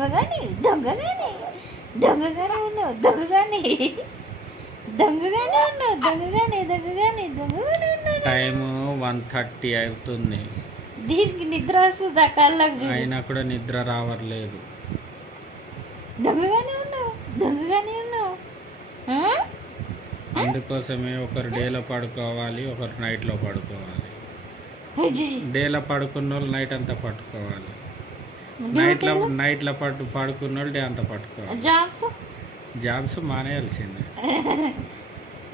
దొంగగాని దొంగగాని దొంగగానే ఉన్నావు దొంగగాని దొంగగానే ఉన్నావు దొంగగాని ఉన్నావు. టైము 1:30 అవుతుంది. దీనికి నిద్ర వస్తుంది ఆ కళ్ళకు చూడు. అయినా కూడా నిద్ర రావట్లేదు. దొంగగానే ఉన్నావు అందుకోసమే ఒకరు డేలో పడుకోవాలి, ఒకరు నైట్లో పడుకోవాలి. డేలో పడుకున్న వాళ్ళు నైట్ అంతా పట్టుకోవాలి, నైట్లో పడుకున్న వాళ్ళు డే అంతా పట్టుకోవాలి. జాబ్స్ మానేయాల్సిందే.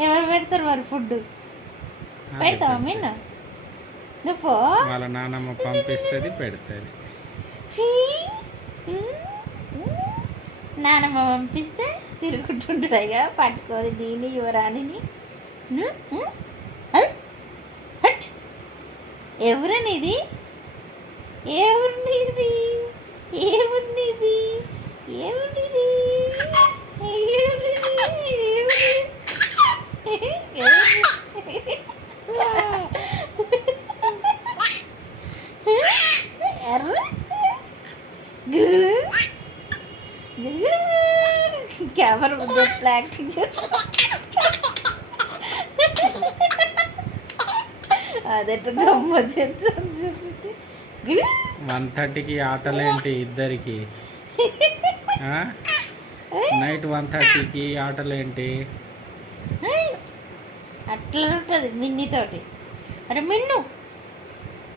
ఎవరు పెడతారు మరి ఫుడ్? పెడతావా మిన్న? నువ్వు వాళ్ళ నాన్నమ్మ పంపిస్తుంది, పెడుతుంది. నానమ్మ పంపిస్తే తిరుగుతుంటాయిగా పట్టుకొని దీన్ని యువరాణిని. ఎవరనిది ఎవరినిది ఎవరినిది ఎవరినిది కెమెరా ముందు యాక్టింగ్ అదెట్లా గమ్మత్ చేస్తాను చూడండి. 1:30కి ఆటలేంటి ఇద్దరికి? నైట్ 1:30కి ఆటలేంటి? అట్లా ఉంటుంది మిన్నీతోటి. అరే మిన్ను